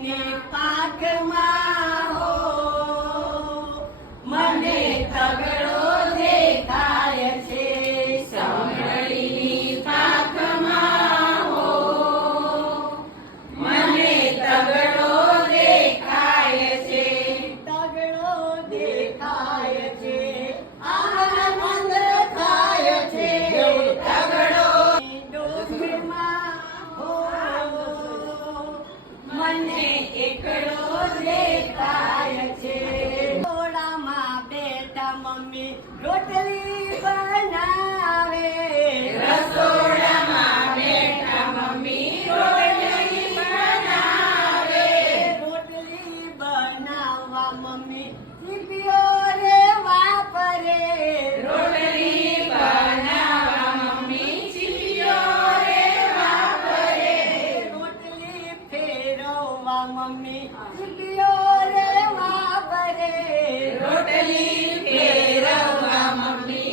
સવળીની પાકમાં હો મને તગડો દેખાય છે સવળીની પાકમાં હો મને તગડો દેખાય છે તગડો દેખાય છે આનંદ થાય છે તગડો ડોકમાં હો મને એકડો દેખાય છે રસોડામાં બેઠા મમ્મી રોટલી બનાવે રસોડામાં બેઠા મમ્મી રોટલી બનાવે રોટલી બનાવવા મમ્મી સીપીઓ રે વાપરે રોટલી બનાવવા મમ્મી સીપીઓ રે વાપરે રોટલી ફેરવવા મમ્મી સીપીઓ રે વાપરે રોટલી ફેરવવા મમ્મી